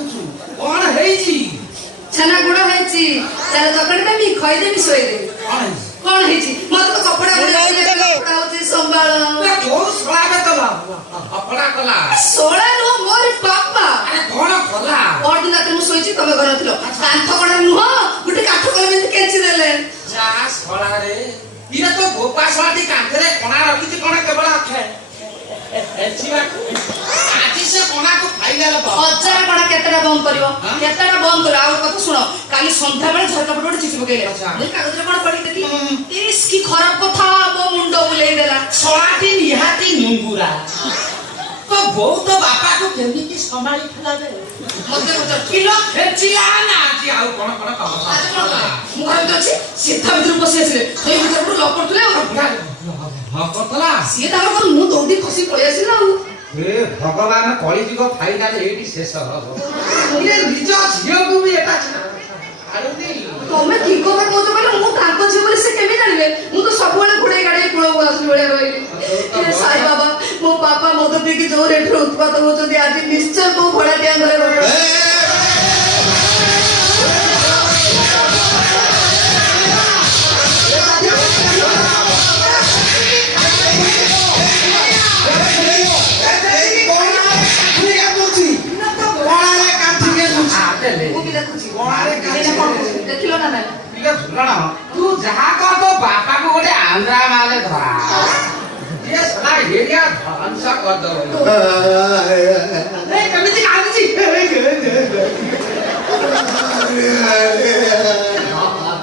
हसुचु कौन हेजी छना गुड़ हेची चल चकड़ी देबी खई देबी सोई देबी कौन हेची मत तो कपड़ा कपड़ा होची संभाल ना को सोला के तला अपना कला सोला नो मोर पापा अरे कौन कला और दिन रात मु सोईची तमे घर थिलो कांथ कोडा नुह गुटे काठ कोले में केची देले जा सोला रे इने तो गोपा सोलाटी कांथरे कोना रखिति कोन केवल अखे আজি से कोना को फाइनल हजार कोना केतरा बम करिवो केतरा बम कर आउर कथा सुनो काली संध्या बेले झरका पटोट चिठी पकेले जे कागज रे कोन पढी देती इस की खराब कथा बो मुंडो बुलेई देला सोलाटी निहाती नुंगुरा तो बहुत बापा को केमी की संभाली खला दे मते मते किलो खेचिला ना जी आउ कोन कोन काम मु घर तो छी सीधा भीतर बसी आछले सेई भीतर पुरो लॉक करथले हां करतला सी तार को मु दौड़ी खसी पळे आसिला ए भगवान कलिजुग फाइनल एटी शेष हबो ये निज झियो को भी एटा आरुनी तमे की खबर मोज कहले मु ताको झियो बोले से केबे जानिबे मु तो सब बेले घुडे गाडी कुळो आसली बेले रहिली हे साई बाबा मो पापा मद देखि जो रेट रे उत्पाद होचोदी आज निश्चय को भड़ाटिया घरे रहो देखिलो ना ना इले सुनना तू जहा को तो बापा को गोटे आंध्रा माले धरा ये सला एरिया धंसा कर दो ए कमिति आदिची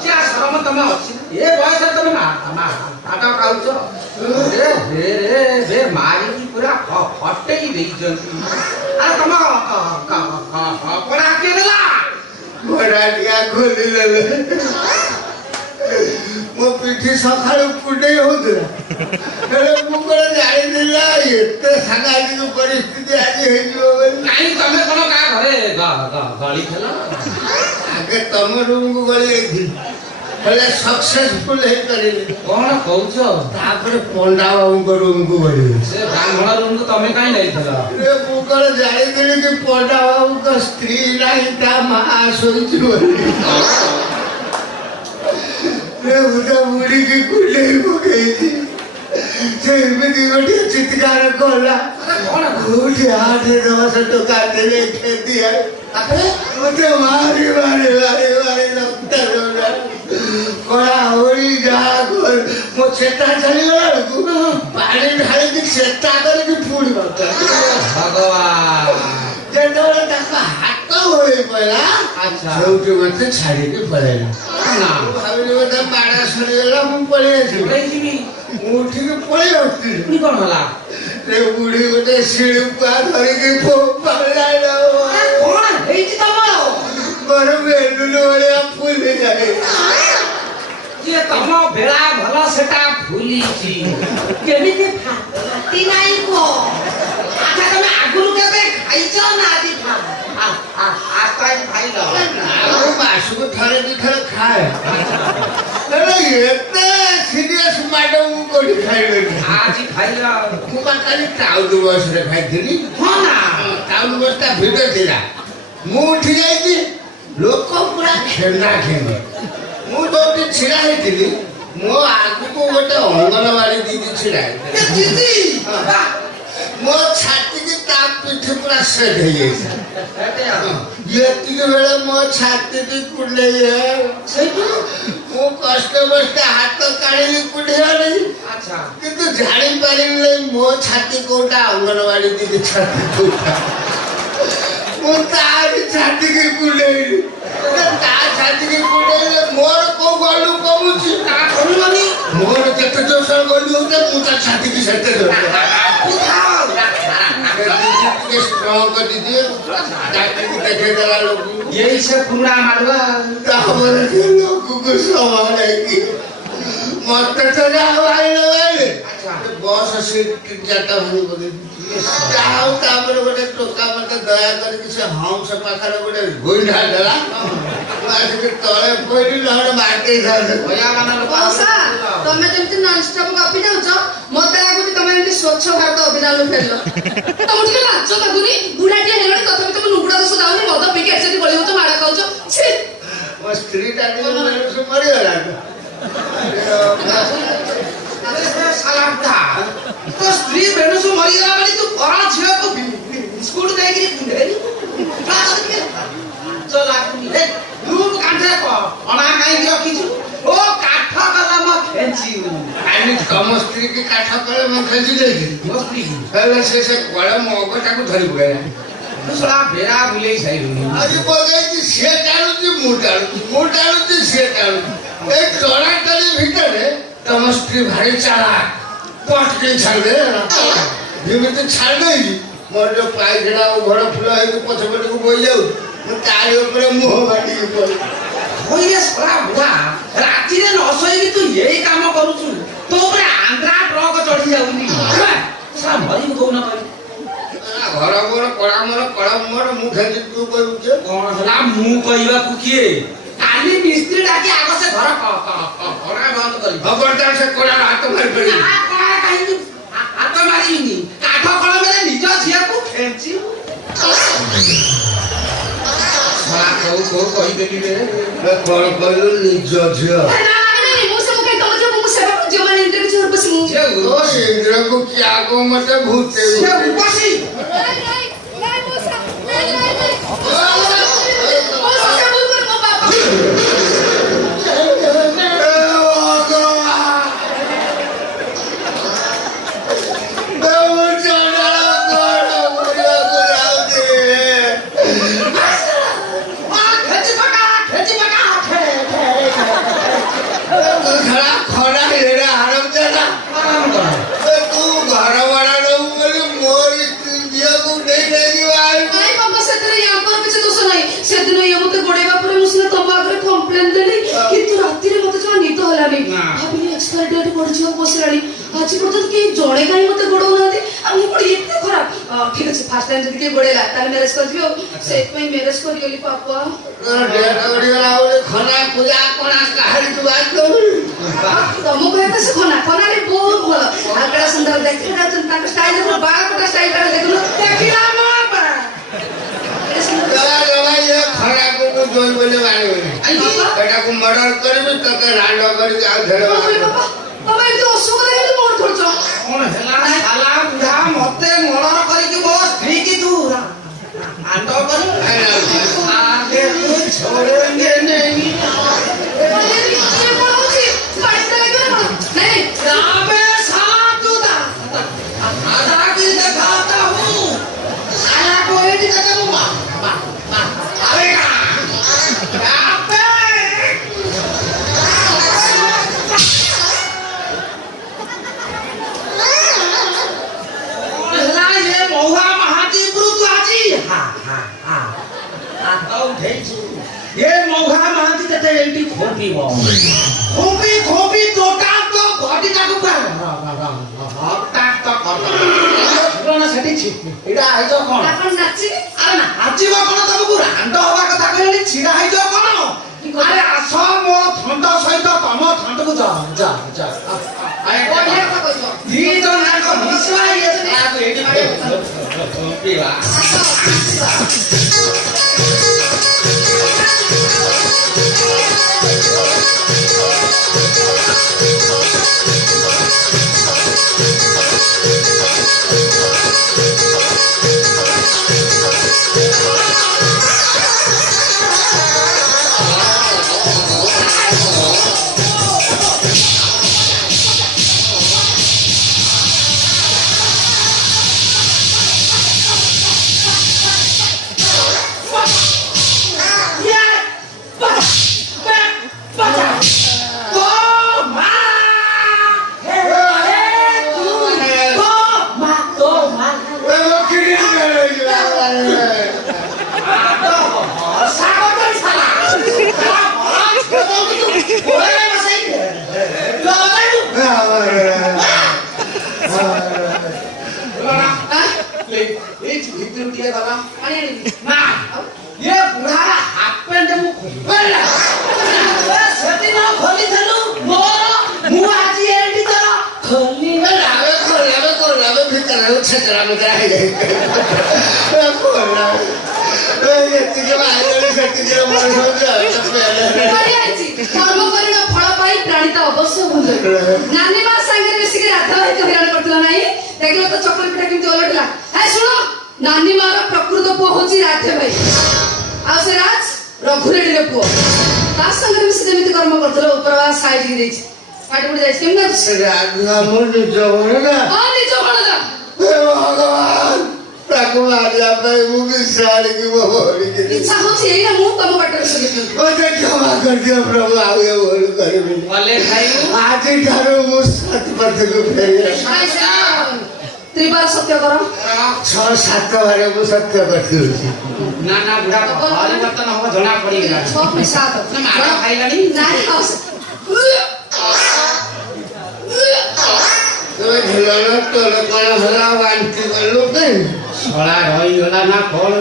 क्या शरम तमे अछि ए बयस तमे ना आटा खाउछो रे मारी की पूरा फटेई देई जंती अरे तमा कपड़ा के देला बड़ाटिया खोली ले मो पिठी सखाळु कुडे होतला हेले मु को जाई दिला एते सांगातिक परिस्थिति आज हेजियो नहीं तमे कोन का घरे गाली खेला आगे तम रूम को गली थी हेले सक्सेसफुल हे करी कोन कहउछो तापर पंडा बाबू को रूम को गली से ब्राह्मण रूम को तमे काई नहीं थला रे मु को जाई दिली कि पंडा बाबू का स्त्री नहीं ता मां सोइछु रे उदा मुड़ी की कुले को गई थी से एमती गोटे चित्कार कला कोन गोटे 8-10 टका देले खेती है मते मारी लगता रोला कोड़ा होई जा कर मो चेता चली गला को पानी ढाली की चेता कर की फूल बता भगवान जेतोले तका हाथ होई पला अच्छा जोटी मते छाड़ी के पळेला ना भाबिले मते माडा सरी गला मु पळे आसी देखिबी उठी के पळे आसी नी कोन होला रे बुढ़ी गोटे सिड़ी पुआ धरी के फो पळला कोन हेची तमरो मोर बेलुनु वाला फूल जाए ये तम बेला भला सेटा फुलीची केमिति फाटी नाही को आथा तमे आगुरु केबे खाइछो ना आदि आस्ताई खाइलो ଆଉ ମାସକୁ ଥରେ ଦି ଥର ଖାଏ ଏତେ ସିରିୟସ୍ ମ୍ୟାଡମ୍ ମୁଁ କୋଉଠି ଖାଇବେନି ଆଜି ଖାଇଲା ମୁଁ ବା କାଲି ଟାଉନ ବସରେ ଖାଇଥିଲି ହଁ ନା ଟାଉନ ବସଟା ଭିଡ଼ ଥିଲା ମୁଁ ଉଠି ଯାଇଛି ଲୋକ ପୁରା ଖେନ୍ଦା ଖେନ୍ଦେ ମୁଁ ଯୋଉଠି ଛିଡ଼ା ହେଇଥିଲି ମୋ ଆଗକୁ ଗୋଟେ ଅଙ୍ଗନବାଡି ଦିଦି ଛିଡ଼ା ହେଇଥିଲା ମୋ ଛାତିକି ତା ପିଠି ପୁରା ସେଟ୍ ହେଇଯାଇଛି ଏତିକି ବେଳେ ମୋ ଛାତିଟି କୁଣ୍ଡେଇ ସେଇଠୁ ମୁଁ କଷ୍ଟ ମଷ୍ଟେ ହାତ କାଢିଲି କୁଣ୍ଡେଇବାନି ଆଚ୍ଛା କିନ୍ତୁ ଜାଣିପାରିଲି ମୋ ଛାତି କୋଉଟା ଅଙ୍ଗନବାଡି ଦିଦି ଛାତି କୋଉଟା ମୁଁ ତାରି ଛାତିକି କୁଣ୍ଡେଇଲି ତା ଛାତିକି କୁଣ୍ଡେଇଲେ ମୋର କୋଉ ଗଲୁ କମୁଛି ତା କହିବନି ମୋର କେତେ ଜୋର ଗଲୁ ହଉଛେ ମୁଁ ତା ଛାତିକି ସେତେ ଜୋର ଟିକେ ଷ୍ଟ୍ରଙ୍ଗ କରିଦିଏ ଡାକ୍ତରକୁ ଦେଖେଇଦେଲା ଲୋକକୁ यही से पूरा मारवा ତାପରେ ସେ ଲୋକକୁ ସମ୍ଭାଳିକି ମତେ ତ ଯାହା ଭାଇଲେ ବସ୍ ସିଟ୍ 3-4ଟା ଭାଇ ବୋଲେ ଯାହା ହଉ ତାପରେ ଗୋଟେ ଟୋକା ମତେ ଦୟା କରିକି ସେ ହମ୍ସ ପାଖରେ ଗୋଟେ ଗୋଇଠା ଦେଲା ମୁଁ ଆସିକି ତଳେ ପଇଲି ନହେଲେ ମାଟି ତମେ ଯେମିତି ନନଷ୍ଟପ ଗପି ଯାଉଛ ମତେ ଲାଗୁଛି ତମେ ଏମିତି ସ୍ୱଚ୍ଛ ଭାରତ ଅଭିଯାନରୁ ଫେରିଲ ତମକୁ ଟିକେ ଲାଜ ଲାଗୁନି ବୁଢାଟିଆ ହେଲାଣି ତଥାପି ତମେ ନୁଗୁଡା ଦୋଷ ଦାଉନି ମଦ ଅଣା କାହିଁକି ରଖିଛୁ? ଓ କାଠ କଲମ ଖେଞ୍ଚିବୁ। କାଲି ତମ ସ୍ତ୍ରୀ କି କାଠ କଲେ ମୁଁ ଖେଞ୍ଚି ଦେଇଥିଲି। ମୋ ସ୍ତ୍ରୀ ହେଲେ ସେ କଳମ ଅଗଟାକୁ ଧରି ପକାଇଲା। ତୁ ଶଳା ବେଳା ବୁଲେଇ ସାଇଲୁଣି। ଆଜି ପକେଇଛି ସିଏ ଟାଣୁଛି ମୁଁ ଟାଣୁଛି ସିଏ ଟାଣୁଛି। ଏଇ ଟଣାଟଣି ଭିତରେ ତମ ସ୍ତ୍ରୀ ଭାରି ଚାଲାକ ପଟକି ଛାଡ଼ିଦେଲେ। ଯେମିତି ଛାଡ଼ିଦେଇଛି ମୋର ଯୋଉ ପାଇଖାନା ଆଉ ଘର ଫୁଲ ହେଇକି ପଛପଟକୁ ବୋଇ ଯାଉଛି ମୁଁ ତାରି ଉପରେ ମୁହଁ ବାଟିକି ପଡେ। ହଇରେ ଶଳା ବୁଢା ରାତିରେ ନ ଶୋଇକି ତୁ ଏଇ କାମ କରୁଛୁ। ତୋ ଉପରେ ଆନ୍ଧ୍ରା ଟ୍ରକ ଚଢି ଯାଉନି। ଶଳା ମରିବୁ କହୁନ କହିଲି। ଘର ମୋର କଳା ମୋର ମୁଁ ଖେଞ୍ଚି ତୁ କରୁଛୁ କଣ ହେଲା ମୁଁ କହିବାକୁ କିଏ? କାଲି ମିସ୍ତ୍ରୀ ଡାକି ଆଗ ସେ ଘର ବନ୍ଦ କରିବି। ଖବରଦାର ସେ କଳାର ହାତ ମାରି ପଡିବି। କାହିଁକି ହାତ ମାରିବିନି? କାଠ କଳମରେ ନିଜ ଝିଅକୁ ଖେଞ୍ଚିବୁ। କୋଉ କହିଦେଲି ରେ କଣ କହିଲୁ ନିଜ ଝିଅ? ଇନ୍ଦ୍ରକୁ କିଆକୁ ମତେ ଭୂତେଇବୁ। आज पर्यंत के जोड़े कहीं मते गोड़ो नाते अब मु पड़ी एते खराब ठीक अछि फर्स्ट टाइम जदी के गोड़ेला ताले मैरिज कर दियो से पई मैरिज करी गेली पापा डेट गडी गला ओले खना पूजा कोना काहरी तू बात कर तमो कहता से खना रे बहुत भल आकड़ा सुंदर देखि ना तुम ताका स्टाइल देखो बाल कोटा स्टाइल कर देखो देखिला मापा जवा ये खना को जोई बोले मारे बोले बेटा को मर्डर करबे तके रांडो करी आ धरे बाबा ये तो असुविधा है मोर थोड़ो कौन हेला साला बुढ़ा मते मर्डर करी के बस फ्री की तू आंडो कर आगे तू छोड़ेंगे नहीं। ये कौन होची फाइट लगे ना नहीं राबे सातुदा आधा की दिखाता हूं साला को ये दिखाता हूं आएगा राबे मौहा महाती ब्रुत आजी ये मौहा महाती तते एंटी खोपी खोपी टोटा तो बॉडी टाकू टाक तो पुराना सेठी छि एडा आइजो कोन आपण नाची अरे ना नाचिबो कोन तमकु रांड होबा कथा कहले छिडा आइजो कोन अरे आसो मो थंड सहित तम थंडकु जा आए बढ़िया कथा कहछो दी जन नाको मिसवा ये आको एडी पीवा नानी मार प्रकृत पुओ होची राधे भाई आ से राज रघुरेडी रे पुओ ତା ସାଙ୍ଗରେ ବି ସେ ଯେମିତି କର୍ମ କରୁଥିଲା ଉପର ସାଇଡ୍ କି ଦେଇଛି ସାଇଡ୍ ପଟେ ଯାଇଛି କେମିତି ଅଛି ରାଧା ମୋ ନିଜ ଘର ନା ହଁ ନିଜ ଭଣଜା ହେ ଭଗବାନ ତାକୁ ମାରିବା ପାଇଁ ମୁଁ ବି ଛାଡ଼ିକି ମୋ ଭଉଣୀକି ଇଚ୍ଛା ହଉଛି ଏଇଟା ମୁଁ ତମ ବାଟରେ ଶୁଣିବି ମତେ କ୍ଷମା କରିଦିଅ ପ୍ରଭୁ ଆଉ ଏ ଭୁଲ କରିବିନି ଗଲେ ଖାଇବୁ ଆଜିଠାରୁ ମୁଁ ସତପଥକୁ ଫେରି ତ୍ରିବାର ସତ୍ୟ କର 6-7 ବାର ମୁଁ ସତ୍ୟ କରିଦେଉଛି ନା ନା ବୁଢା ପରିବର୍ତ୍ତନ ହବ ଜଣା ପଡିଗଲା 6-7 ମାଡ଼ ଖାଇଲାଣି ନାଇଁ ତମେ ଝୁଲଣ ତୋର କଣ ହେଲା ବାନ୍ତି କଲୁ କାଇଁ ଶଳା ରହିଗଲା ନା କଣ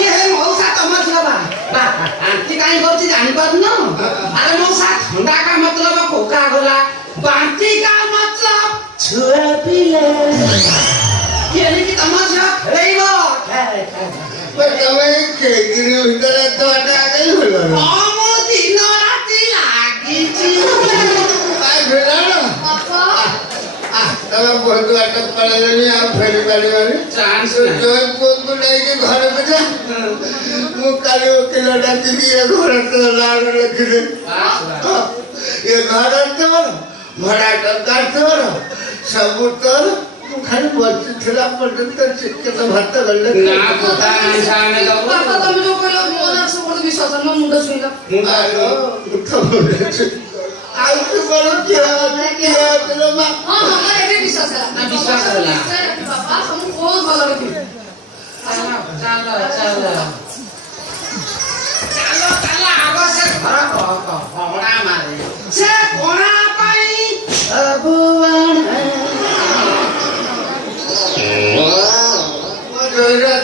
ଇଏ ମଉସା ତମ ଝିଅ ବା ବାନ୍ତି କାହିଁ କରୁଛି ଜାଣିପାରୁନ ଆରେ ମଉସା ଥଣ୍ଡା କା ମତଲବ କୋକା ଗଲା ବାନ୍ତି କା ମତଲବ ଛୁଆ ପିଲା କେମିତି ତମ ଝିଅ ଖେଳେଇବ ତମେ କେଇ ଦିନ ଭିତରେ ତ ଆଗେଇ ଭଲ ମୁଁ ଦିନ ରାତି ଲାଗିଛି ତମେ ବହୁତ ବାଟ ପଳେଇଲେଣି ଆଉ ଫେରି ପାରିବନି ଜୟପୁରକୁ ନେଇକି ଘରେ ବୁଝା ମୁଁ କାଲି ଓକିଲ ଡାକିକି ଏ ଘର ତ ଲାଡ଼ ରଖିଲି ଏ ଘର ତୋର ଭଡ଼ା ଟଙ୍କା ତୋର ସବୁ ତୋର ମୁଁ ଖାଲି ବସିଥିଲା ପର୍ଯ୍ୟନ୍ତ ଚିକେନ ଭାତ ଗଲେ ବାପା ତମେ ଯୋଉ କହିଲ ମୋ ନାଁ ସବୁ ବିଶ୍ୱାସ ମୋ ମୁଣ୍ଡ ଛୁଇଁଲା ଆଉ ତୁମର କିଏ ଥିଲା ମା ହଁ ମୋର ଏବେ ବିଶ୍ୱାସ ହେଲା ବିଶ୍ୱାସ ହେଲା ବାପା ସବୁ ବହୁତ ଭଲ ରଖିବେ ଚାଲ ଆଗ ସେ ଘର କହଣା ମାରେ ସେ କଣା ପାଇଁ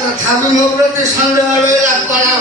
ତଥାପି ମୋ ପ୍ରତି ସନ୍ଦେହ ରହିଲା କଳା